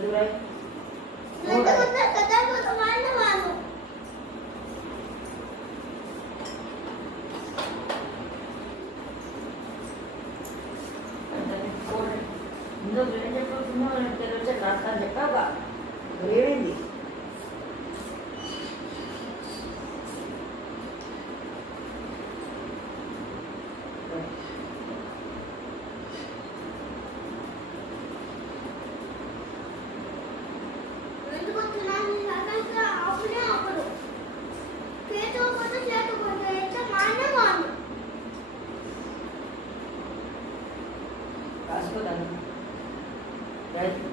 చదువురాయి ఎందుకంటే చదవకపోతే వాడిని వాడు. ఇందులో ఏం చెప్పాల్సిందో తెలిసే రాస్తా చెప్పావుగా ఏమైంది ఎందుకు So, 人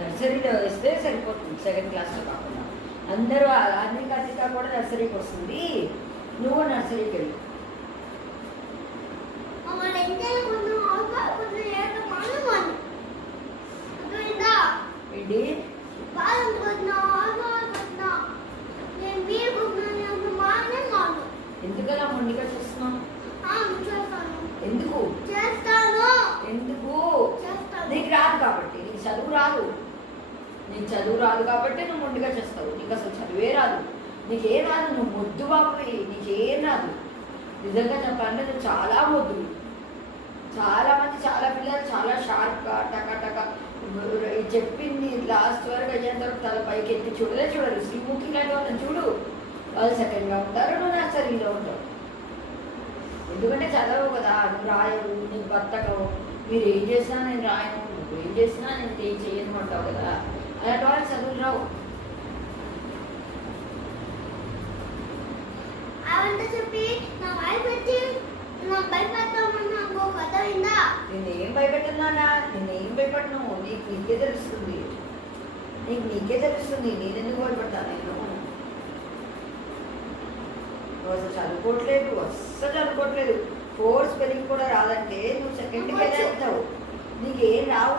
నర్సరీలో వేస్తే సరిపోతుంది సెకండ్ క్లాస్లో కాకుండా. అందరూ అన్ని కథిక కూడా నర్సరీకి వస్తుంది. నువ్వు నర్సరీకి వెళ్ళు? ఏంటి. ఎందుకలా మొండిగా చూస్తున్నావు. ఎందుకు? చేస్తాను. ఎందుకు? నీకు రాదు కాబట్టి నీకు చదువు రాదు. నీకు చదువు రాదు కాబట్టి నువ్వు మొండిగా చేస్తావు. నీకు అసలు చదువే రాదు. నీకేం రాదు? నువ్వు మొద్దు బాబు నీకేం రాదు? నిజంగా చెప్పాలంటే నువ్వు చాలా మొద్దు చాలా మంది చాలా పిల్లలు చాలా షార్ప్గా టక టక చెప్పింది లాస్ట్ వరకు అయ్యేంత వరకు తల పైకి ఎత్తి చూడలే చూడరు. శ్రీముఖి లాంటి వాళ్ళని చూడు. వాళ్ళు సెకండ్గా ఉంటారు నువ్వు నర్సరీలో ఉంటావు. ఎందుకంటే చదవవు కదా. నువ్వు రాయవు నీకు బతకవు. మీరు ఏం చేసినా నేను రాయను. నువ్వు ఏం చేసినా నేను ఏం చేయను అంటావు కదా. అలాంటి వాళ్ళు చదువులు రావు అవంతా చెప్పి నా భయపెట్టి నా భయపెడతామని నాకు అర్థమైందా నేను ఏం భయపెట్టున్నానా నేను ఏం భయపడను నీకు నీకే తెలుస్తుంది. నీకు నీకే తెలుస్తుంది. నేను ఎందుకు భయపడతాను? నేను అసలు చదువుకోవట్లేదు. అస్సలు చదువుకోవట్లేదు. ఫోర్ స్పెల్లింగ్ కూడా రాదంటే నువ్వు సెకండ్కి ఎలా ఏం రావు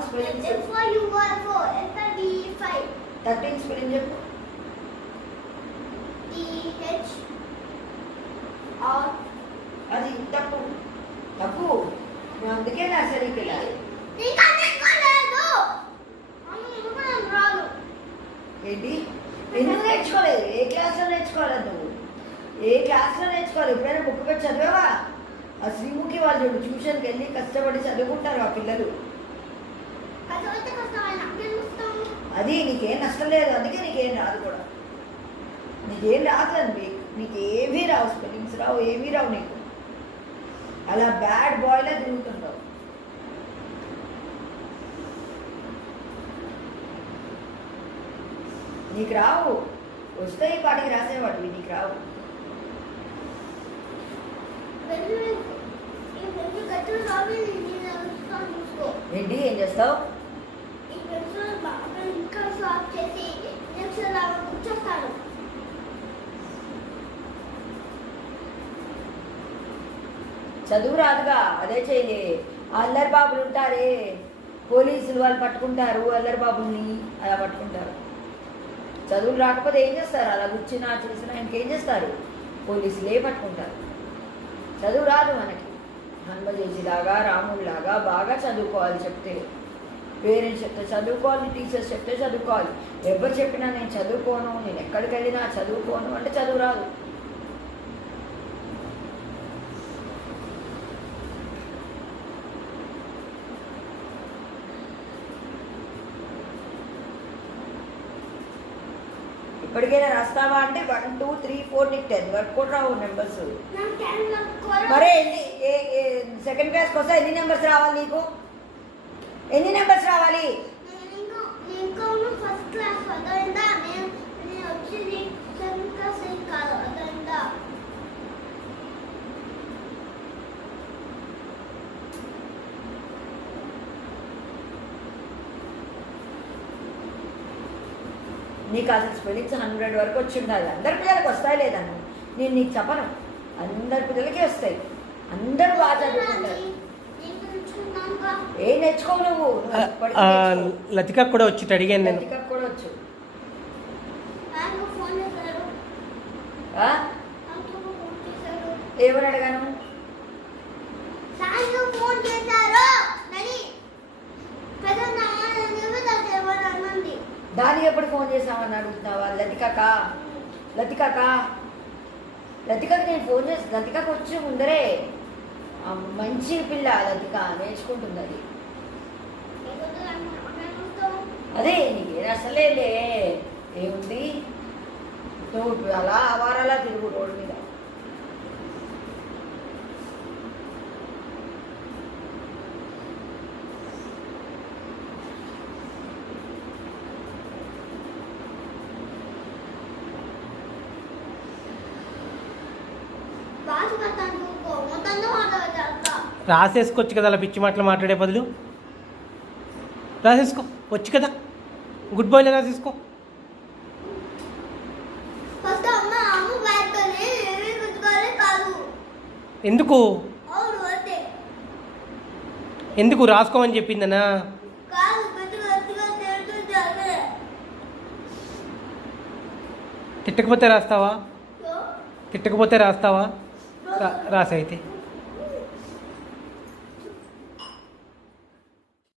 five, థర్టీన్ స్పెల్లింగ్ చెప్పు. అది తప్పు. తప్పు. అందుకే నాకు రాదు. ఏంటి? ఎందుకు నేర్చుకోలేదు? ఏ క్లాస్లో నేర్చుకోవాలి నువ్వు? ఏ క్లాస్లో నేర్చుకోవాలి ఎప్పుడైనా బుక్ పెట్టి చదివావా? ఆ శ్రీముఖి వాళ్ళు చూడు ట్యూషన్కి వెళ్ళి కష్టపడి చదువుకుంటారు ఆ పిల్లలు. అది నీకేం నష్టం లేదు అందుకే నీకేం రాదు కూడా. నీకేం రాదు అండి నీకు ఏమీ రావు స్పెల్లింగ్స్ రావు ఏమీ రావు నీకు. అలా బ్యాడ్ బాయ్లా తిరుగుతుంటావు నీకు రావు. వస్తే ఈ పాటికి రాసేవాడివి నీకు రావు. ఏంటి ఏం చేస్తావు? చదువు రాదుగా అదే చేయలే అల్లరి బాబులు ఉంటారే. పోలీసులు వాళ్ళు పట్టుకుంటారు అల్లరి బాబుల్ని అలా పట్టుకుంటారు. చదువులు రాకపోతే ఏం చేస్తారు? అలా కూర్చున్నా చూసినా ఇంకేం చేస్తారు? పోలీసులే పట్టుకుంటారు. చదువు రాదు మనకి. హనుమజేజిలాగా రాముడిలాగా బాగా చదువుకోవాలి చెప్తే. పేరెంట్స్ చెప్తే చదువుకోవాలి టీచర్స్ చెప్తే చదువుకోవాలి. ఎవరు చెప్పినా నేను చదువుకోను నేను ఎక్కడికి వెళ్ళినా చదువుకోను అంటే చదువు రాదు. ఇప్పటికైనా రాస్తావా అంటే వన్ టూ త్రీ ఫోర్ నీకు టెన్ వరకు కూడా రావు నెంబర్స్ మరే ఎన్ని సెకండ్ క్లాస్కి వస్తే ఎన్ని నెంబర్స్ రావాలి నీకు? ఎన్ని నెంబర్స్ రావాలి? నీకు అసలు స్పెల్లింగ్స్ హండ్రెడ్ వరకు వచ్చి ఉండాలి. అందరి పిల్లలకి వస్తాయి లేదన్న నేను నీకు చెప్పను. అందరి పిల్లలకి వస్తాయి. అందరూ బాగా చదువుకుంటారు. లతికకు కూడా వచ్చి అడిగాను నేను. ఏమని అడగాను? దానికి ఎప్పుడు ఫోన్ చేసామని అడుగుతున్నావా? లతికక? లతికక? లతికకి నేను ఫోన్ చేసి లతికకు వచ్చి ముందరే మంచి పిల్ల లతిక నేర్చుకుంటుంది అది అదే నీకు అసలే లే ఏముంది? నువ్వు అలా అవారాలా తిరుగు రోడ్డు మీద. బాజు కదా రాసేసుకోవచ్చు కదా అలా పిచ్చి మాటలు మాట్లాడే బదులు? రాసేసుకో వచ్చు కదా? గుడ్ బాయ్లో రాసేసుకో. ఎందుకు? ఎందుకు? రాసుకోమని చెప్పిందనా? తిట్టకపోతే రాస్తావా? తిట్టకపోతే రాస్తావా? రాసైతే